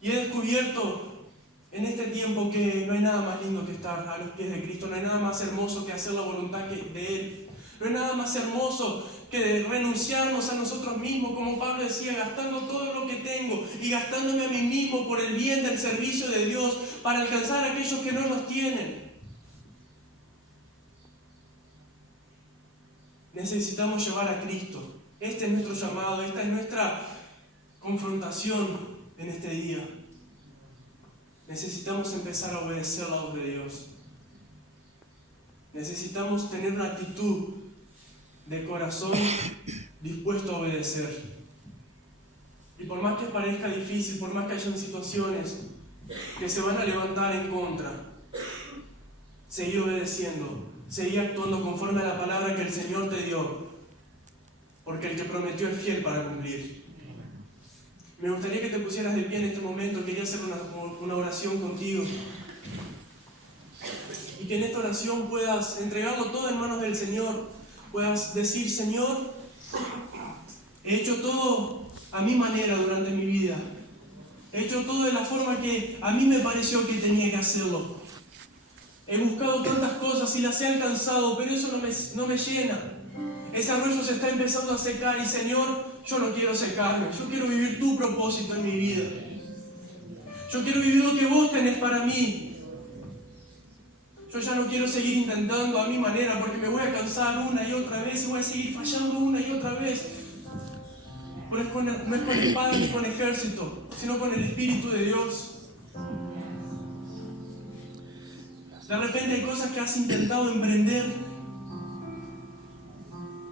Y he descubierto en este tiempo que no hay nada más lindo que estar a los pies de Cristo, no hay nada más hermoso que hacer la voluntad de Él, no hay nada más hermoso que renunciarnos a nosotros mismos, como Pablo decía, gastando todo lo que tengo y gastándome a mí mismo por el bien del servicio de Dios para alcanzar a aquellos que no nos tienen. Necesitamos llevar a Cristo. Este es nuestro llamado, esta es nuestra confrontación en este día. Necesitamos empezar a obedecer la voz de Dios. Necesitamos tener una actitud de corazón dispuesto a obedecer. Y por más que parezca difícil, por más que hayan situaciones que se van a levantar en contra, seguir obedeciendo, seguir actuando conforme a la palabra que el Señor te dio, porque el que prometió es fiel para cumplir. Me gustaría que te pusieras de pie en este momento. Quería hacer una oración contigo. Y que en esta oración puedas entregarlo todo en manos del Señor. Puedas decir: Señor, he hecho todo a mi manera durante mi vida. He hecho todo de la forma que a mí me pareció que tenía que hacerlo. He buscado tantas cosas y las he alcanzado, pero eso no me llena. Ese arroyo se está empezando a secar y, Señor, yo no quiero secarme. Yo quiero vivir tu propósito en mi vida. Yo quiero vivir lo que vos tenés para mí. Yo ya no quiero seguir intentando a mi manera, porque me voy a cansar una y otra vez y voy a seguir fallando una y otra vez. No es con espada ni con ejército, sino con el Espíritu de Dios. De repente hay cosas que has intentado emprender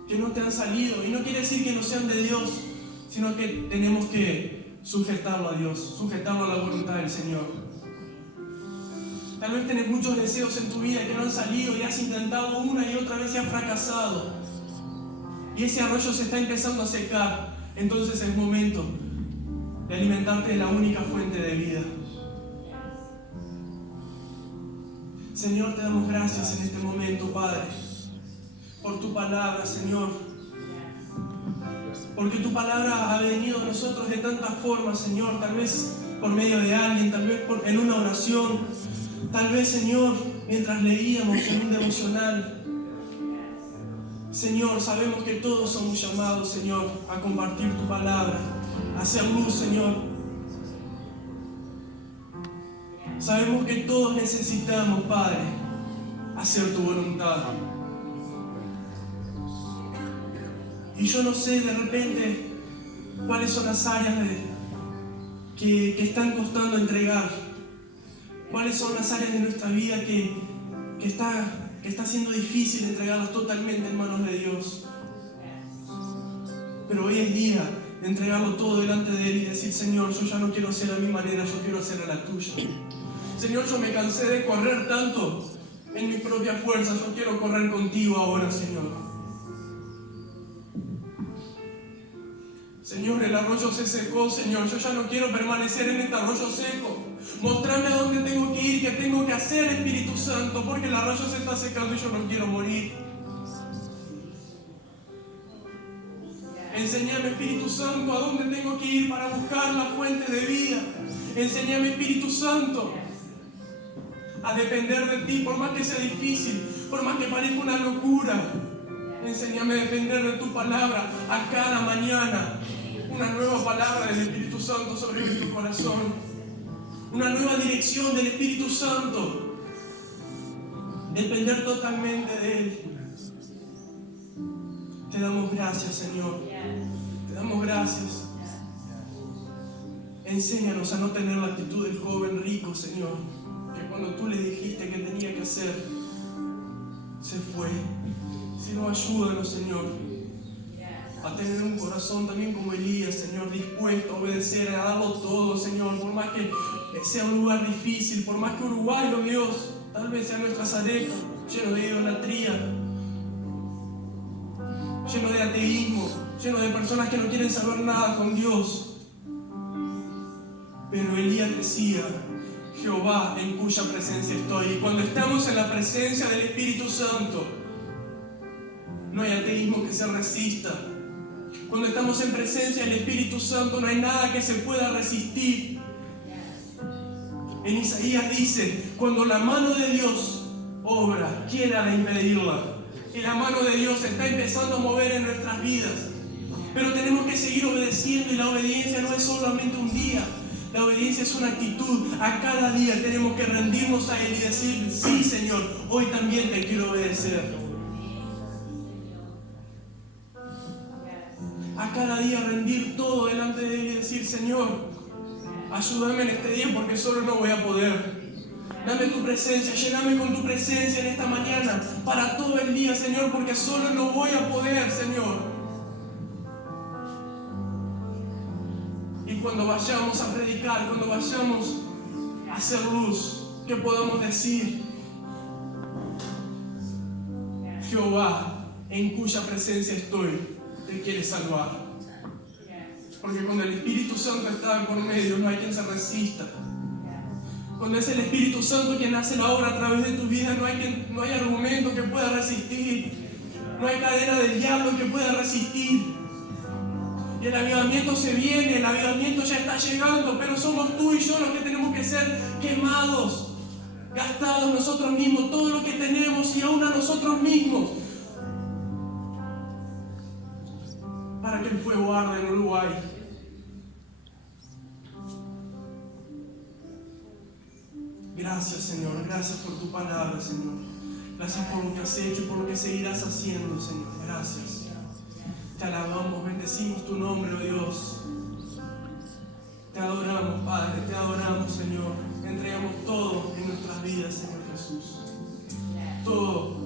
que no te han salido, y no quiere decir que no sean de Dios, sino que tenemos que sujetarlo a Dios, sujetarlo a la voluntad del Señor. Tal vez tenés muchos deseos en tu vida que no han salido y has intentado una y otra vez y has fracasado, y ese arroyo se está empezando a secar. Entonces es momento de alimentarte de la única fuente de vida. Señor, te damos gracias en este momento, Padre, por tu palabra, Señor, porque tu palabra ha venido a nosotros de tantas formas, Señor, tal vez por medio de alguien, tal vez en una oración, tal vez, Señor, mientras leíamos en un devocional. Señor, sabemos que todos somos llamados, Señor, a compartir tu palabra, a hacer luz, Señor. Sabemos que todos necesitamos, Padre, hacer tu voluntad. Y yo no sé de repente cuáles son las áreas que están costando entregar. Cuáles son las áreas de nuestra vida que está siendo difícil entregarlas totalmente en manos de Dios. Pero hoy es día de entregarlo todo delante de Él y decir: Señor, yo ya no quiero hacer a mi manera, yo quiero hacer a la tuya. Señor, yo me cansé de correr tanto en mis propias fuerzas, yo quiero correr contigo ahora, Señor. Señor, el arroyo se secó, Señor. Yo ya no quiero permanecer en este arroyo seco. Mostrame a dónde tengo que ir, qué tengo que hacer, Espíritu Santo, porque el arroyo se está secando y yo no quiero morir. Enséñame, Espíritu Santo, a dónde tengo que ir para buscar la fuente de vida. Enséñame, Espíritu Santo, a depender de ti, por más que sea difícil, por más que parezca una locura. Enséñame a depender de tu palabra a cada mañana. Una nueva palabra del Espíritu Santo sobre nuestro corazón. Una nueva dirección del Espíritu Santo. Depender totalmente de Él. Te damos gracias, Señor. Te damos gracias. Enséñanos a no tener la actitud del joven rico, Señor, que cuando tú le dijiste que tenía que hacer, se fue. Sino ayúdanos, Señor, a tener un corazón también como Elías, Señor, dispuesto a obedecer, a darlo todo, Señor, por más que sea un lugar difícil, por más que Uruguay, oh Dios, tal vez sea nuestra Zareco, lleno de idolatría, lleno de ateísmo, lleno de personas que no quieren saber nada con Dios. Pero Elías decía: Jehová, en cuya presencia estoy. Y cuando estamos en la presencia del Espíritu Santo, no hay ateísmo que se resista. Cuando estamos en presencia del Espíritu Santo, no hay nada que se pueda resistir. En Isaías dice: cuando la mano de Dios obra, ¿quién ha de impedirla? Y la mano de Dios está empezando a mover en nuestras vidas. Pero tenemos que seguir obedeciendo, y la obediencia no es solamente un día. La obediencia es una actitud. A cada día tenemos que rendirnos a Él y decir: sí, Señor, hoy también te quiero obedecer. A cada día rendir todo delante de Él y decir: Señor, ayúdame en este día porque solo no voy a poder. Dame tu presencia, lléname con tu presencia en esta mañana para todo el día, Señor, porque solo no voy a poder, Señor. Y cuando vayamos a predicar, cuando vayamos a hacer luz, que podamos decir: Jehová, en cuya presencia estoy, te quiere salvar. Porque cuando el Espíritu Santo está por medio, no hay quien se resista. Cuando es el Espíritu Santo quien hace la obra a través de tu vida, no hay argumento que pueda resistir. No hay cadena del diablo que pueda resistir. Y el avivamiento se viene, el avivamiento ya está llegando, pero somos tú y yo los que tenemos que ser quemados, gastados nosotros mismos, todo lo que tenemos y aún a nosotros mismos, para que el fuego arde en Uruguay. Gracias, Señor, gracias por tu palabra, Señor. Gracias por lo que has hecho y por lo que seguirás haciendo, Señor. Gracias. Te alabamos, bendecimos tu nombre, oh Dios. Te adoramos, Padre, te adoramos, Señor. Te entregamos todo en nuestras vidas, Señor Jesús. Todo.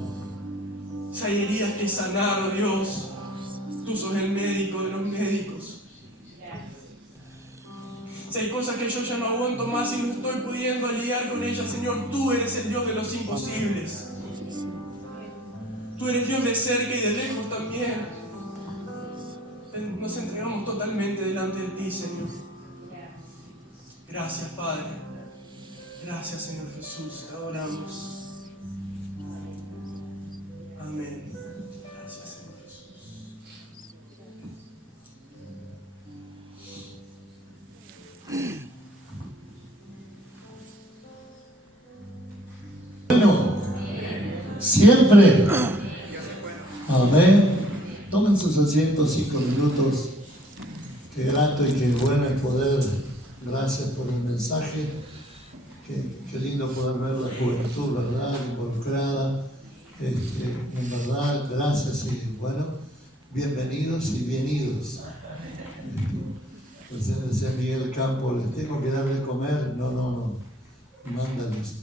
Si hay heridas que sanar, oh Dios, tú sos el médico de los médicos. Si hay cosas que yo ya no aguanto más y no estoy pudiendo lidiar con ellas, Señor, tú eres el Dios de los imposibles. Tú eres Dios de cerca y de lejos también. Nos entregamos totalmente delante de ti, Señor. Gracias, Padre. Gracias, Señor Jesús. Te adoramos. Amén. Gracias, Señor Jesús. Bueno, siempre. Amén. Tomen sus asientos 5 minutos. Qué grato y qué bueno es poder. Gracias por el mensaje. Qué lindo poder ver la juventud, ¿verdad? Involucrada. En verdad, gracias y bueno, bienvenidos y bienvenidos. Recién decía Miguel Campo, ¿les tengo que dar de comer? No, mándalos.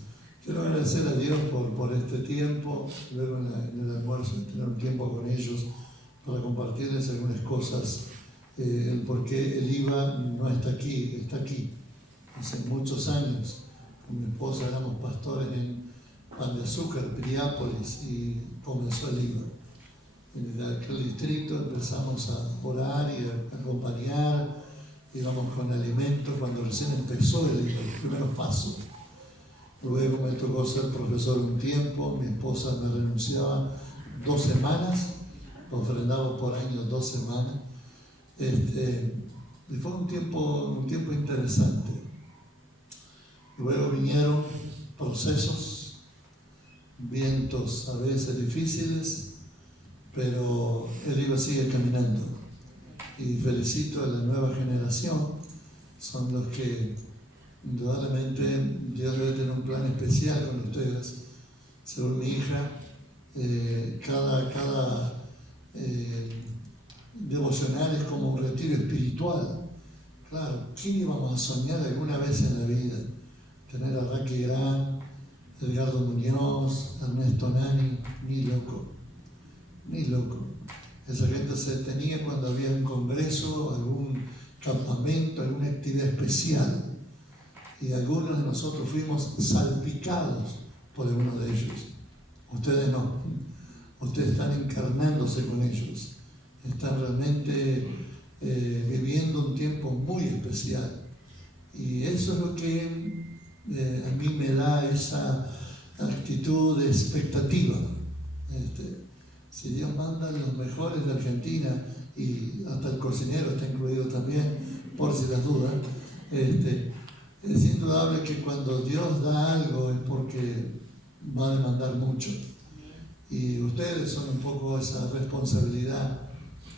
Quiero agradecer a Dios por este tiempo, luego en el almuerzo, tener un tiempo con ellos para compartirles algunas cosas, el por qué el IVA no está aquí, está aquí. Hace muchos años, con mi esposa éramos pastores en Pan de Azúcar, Piriápolis, y comenzó el IVA. En aquel distrito empezamos a orar y a acompañar, íbamos con alimentos cuando recién empezó el IVA, los primeros pasos. Luego me tocó ser profesor un tiempo, mi esposa me renunciaba 2 semanas, ofrendaba por año 2 semanas. Y fue un tiempo interesante. Luego vinieron procesos, vientos a veces difíciles, pero el IVA sigue caminando. Y felicito a la nueva generación, son los que indudablemente Dios debe tener un plan especial con ustedes. Según mi hija, cada devocional es como un retiro espiritual. Claro, ¿quién íbamos a soñar alguna vez en la vida? Tener a Raquel Gran, Edgardo Muñoz, Ernesto Nani, ni loco. Esa gente se tenía cuando había un congreso, algún campamento, alguna actividad especial. y algunos de nosotros fuimos salpicados por algunos de ellos. Ustedes no, ustedes están encarnándose con ellos, están realmente viviendo un tiempo muy especial, y eso es lo que a mí me da esa actitud de expectativa. Si Dios manda los mejores de Argentina, y hasta el cocinero está incluido también, por si las dudas, es indudable que cuando Dios da algo es porque va a demandar mucho. Y ustedes son un poco esa responsabilidad,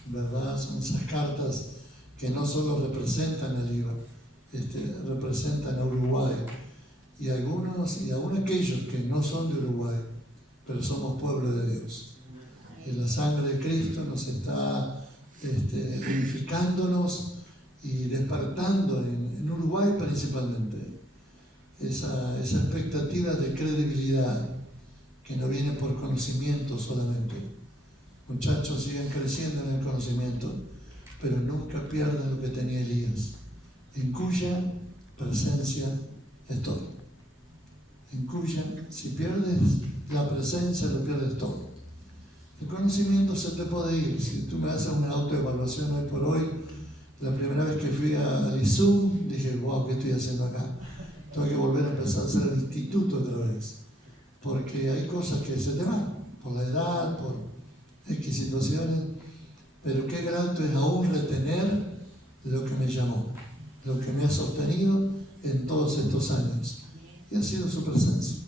¿verdad? Son esas cartas que no solo representan a IVA, representan a Uruguay. Y algunos, y aún aquellos que no son de Uruguay, pero somos pueblo de Dios. Y la sangre de Cristo nos está unificándonos y despertando en Uruguay principalmente esa expectativa de credibilidad que no viene por conocimiento solamente. Muchachos, sigan creciendo en el conocimiento, pero nunca pierdan lo que tenía Elías, en cuya presencia estoy. En cuya, si pierdes la presencia, lo pierdes todo. El conocimiento se te puede ir. Si tú me haces una autoevaluación hoy por hoy, la primera vez que fui a ISUM, dije, wow, ¿qué estoy haciendo acá? Tengo que volver a empezar a hacer el instituto otra vez, porque hay cosas que se te van, por la edad, por X situaciones, pero qué grato es aún retener lo que me llamó, lo que me ha sostenido en todos estos años, y ha sido su presencia.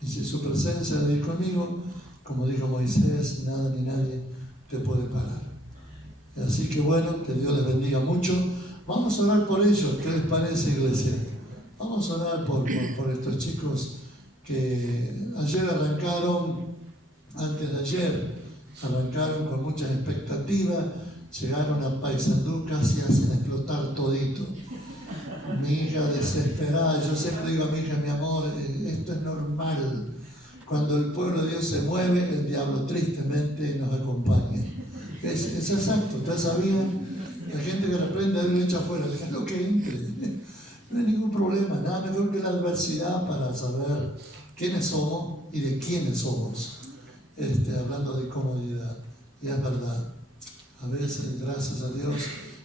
Y si su presencia de ir conmigo, como dijo Moisés, nada ni nadie te puede parar. Así que bueno, que Dios les bendiga mucho. Vamos a orar por ellos. ¿Qué les parece, iglesia? Vamos a orar por estos chicos que ayer arrancaron, antes de ayer, arrancaron con muchas expectativas, llegaron a Paysandú, casi hacen explotar todito. Mi hija desesperada, yo siempre digo a mi hija, mi amor, esto es normal. Cuando el pueblo de Dios se mueve, el diablo tristemente nos acompaña. Es exacto, ustedes sabían, la gente que reprende a Dios le echa afuera, le lo que entre. No hay ningún problema, nada mejor que la adversidad para saber quiénes somos y de quiénes somos. Hablando de comodidad, y es verdad. A veces, gracias a Dios,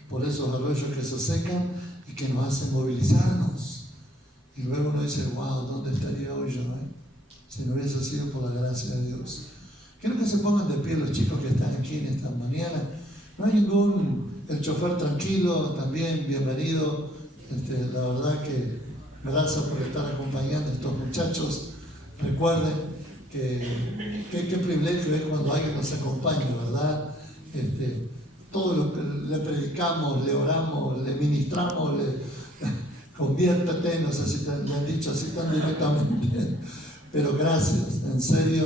por esos arroyos que se secan y que nos hacen movilizarnos. Y luego uno dice, wow, ¿dónde estaría hoy yo? Si no hubiese sido por la gracia de Dios. Quiero que se pongan de pie los chicos que están aquí en esta mañana. No hay el chofer tranquilo, también bienvenido. La verdad que gracias por estar acompañando a estos muchachos. Recuerden que qué privilegio es cuando alguien nos acompaña, ¿verdad? Todo lo que le predicamos, le oramos, le ministramos, conviértete, no sé si le han dicho así tan directamente. Pero gracias, en serio,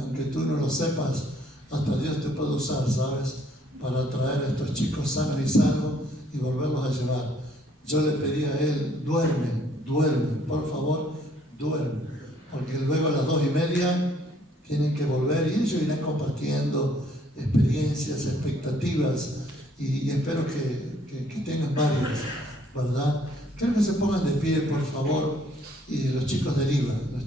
aunque tú no lo sepas, hasta Dios te puede usar, ¿sabes? Para traer a estos chicos sanos y salvos y volverlos a llevar. Yo le pedí a él, duerme, por favor, duerme. Porque luego a las 2:30 tienen que volver y ellos irán compartiendo experiencias, expectativas y espero que tengan varias, ¿verdad? Quiero que se pongan de pie, por favor. Y los chicos del IVA, los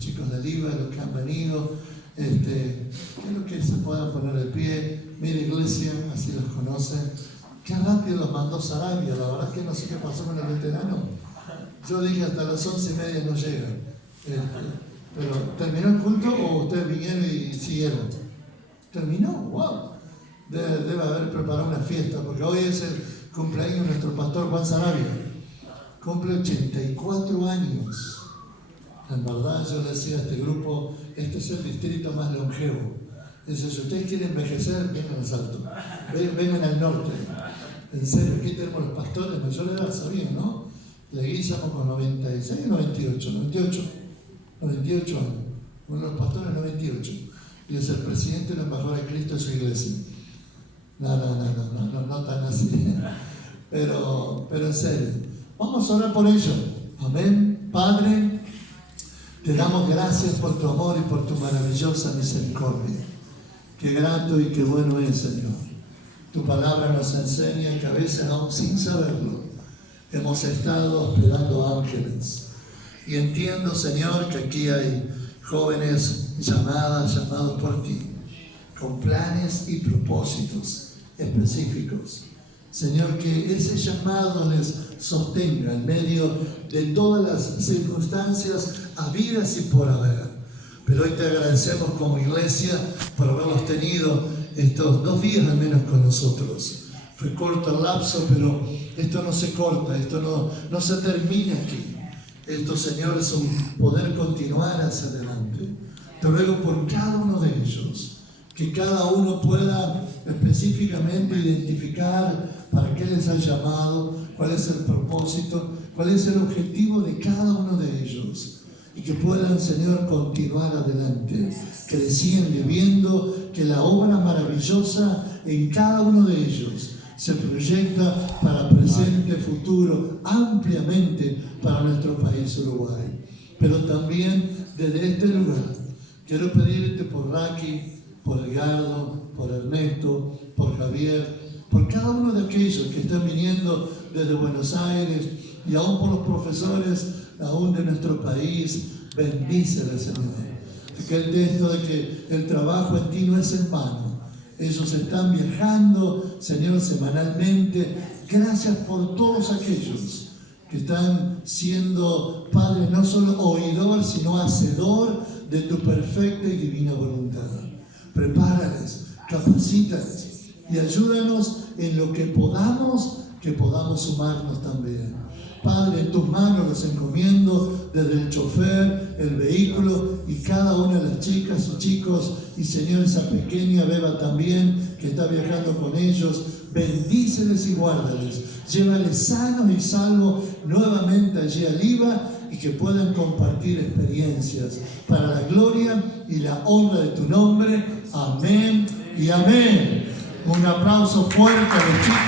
que han venido, quiero que se puedan poner de pie. Mira, iglesia, así los conocen. Qué rápido los mandó Sarabia, la verdad es que no sé qué pasó con el veterano. Yo dije hasta las 11:30 no llegan. Pero ¿terminó el culto o ustedes vinieron y siguieron? ¿Terminó? ¡Wow! Debe haber preparado una fiesta, porque hoy es el cumpleaños de nuestro pastor Juan Sarabia. Cumple 84 años. En verdad, yo le decía a este grupo, este es el distrito más longevo. Dice, si ustedes quieren envejecer, vengan al Salto, vengan al norte. En serio, aquí tenemos los pastores mayor de edad, ¿sabían, no? Leguízamo con 96, 98 años. Uno de los pastores 98. Y es el presidente y la embajadora de Cristo de su iglesia. No tan así. Pero en serio, vamos a orar por ellos. Amén. Padre, te damos gracias por tu amor y por tu maravillosa misericordia. Qué grato y qué bueno es, Señor. Tu palabra nos enseña que a veces, aún sin saberlo, hemos estado hospedando ángeles. Y entiendo, Señor, que aquí hay jóvenes llamados por ti, con planes y propósitos específicos. Señor, que ese llamado les sostenga en medio de todas las circunstancias habidas y por haber. Pero hoy te agradecemos como iglesia por haberlos tenido estos 2 días al menos con nosotros. Fue corto el lapso, pero esto no se corta, esto no se termina aquí. Esto, Señor, es un poder continuar hacia adelante. Te ruego por cada uno de ellos, que cada uno pueda específicamente identificar para qué les ha llamado, cuál es el propósito, cuál es el objetivo de cada uno de ellos. Y que puedan, Señor, continuar adelante, creciendo y viendo que la obra maravillosa en cada uno de ellos se proyecta para presente, futuro, ampliamente para nuestro país Uruguay. Pero también desde este lugar quiero pedirte por Raki, por Edgardo, por Ernesto, por Javier, por cada uno de aquellos que están viniendo desde Buenos Aires y aún por los profesores aún de nuestro país. Bendíceles, Señor. Aquel texto de que el trabajo en ti no es en vano. Ellos están viajando, Señor, semanalmente. Gracias por todos aquellos que están siendo, Padre, no solo oidor, sino hacedor de tu perfecta y divina voluntad. Prepárales, capacítales y ayúdanos en lo que podamos sumarnos también. Padre, en tus manos los encomiendo, desde el chofer, el vehículo y cada una de las chicas y chicos, y Señor, esa pequeña beba también que está viajando con ellos. Bendíceles y guárdales, llévales sanos y salvos nuevamente allí al IVA, y que puedan compartir experiencias para la gloria y la honra de tu nombre. Amén y amén. Un aplauso fuerte a los chicos.